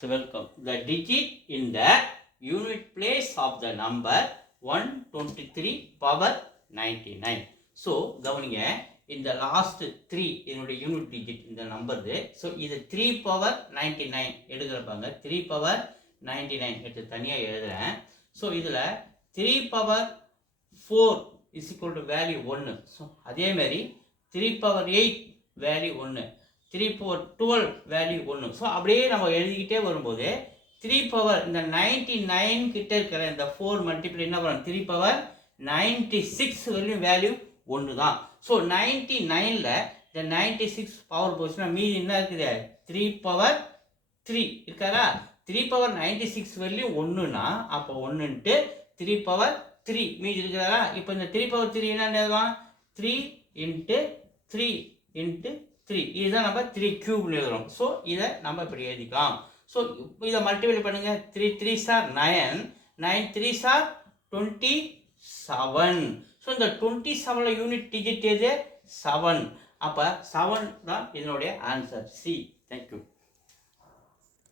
Welcome. The digit in the unit place of the number 123 power 99. So, கவனிங்க இந்த last 3 என்னுடைய unit digit இந்த number. So இது 3 power 99 எடுக்கிறப்பாங்க. 3 power 99 எடுத்து தனியாக எழுதுறேன். ஸோ இதில் 3 power 4 is equal to value 1. So அதே மாதிரி 3 power 8 value 1. 3 power 12 value 1. So அப்படியே நம்ம எழுதிக்கிட்டே வரும்போது 3 பவர் இந்த 99 கிட்ட இருக்கிற இந்த 4 மல்டிப்ளை என்ன பண்ணணும், 3 பவர் 96 வரையும் வேல்யூ 1 தான். ஸோ 99ல் இந்த 96 பவர் போச்சுன்னா மீதி என்ன இருக்குது, 3 பவர் 3 இருக்காரா. 3 பவர் 96 வரையும் 1னா அப்போ 1 3 பவர் 3 மீதி இருக்கிறாரா. இப்போ இந்த 3 பவர் 3 என்ன, 3 இன்ட்டு 3 இன்ட்டு 3 இதுதான் நம்ம 3 கியூப்னு எழுதுறோம். ஸோ இதை நம்ம இப்படி எழுதிக்கலாம். ஸோ இதை மல்டிப்ளை பண்ணுங்க. 3 3s are 9, 9 3s are 27. So இந்த 27ல யூனிட் டிஜிட் எது, 7. அப்போ 7 தான் இதனுடைய ஆன்சர். சி. தேங்க்யூ.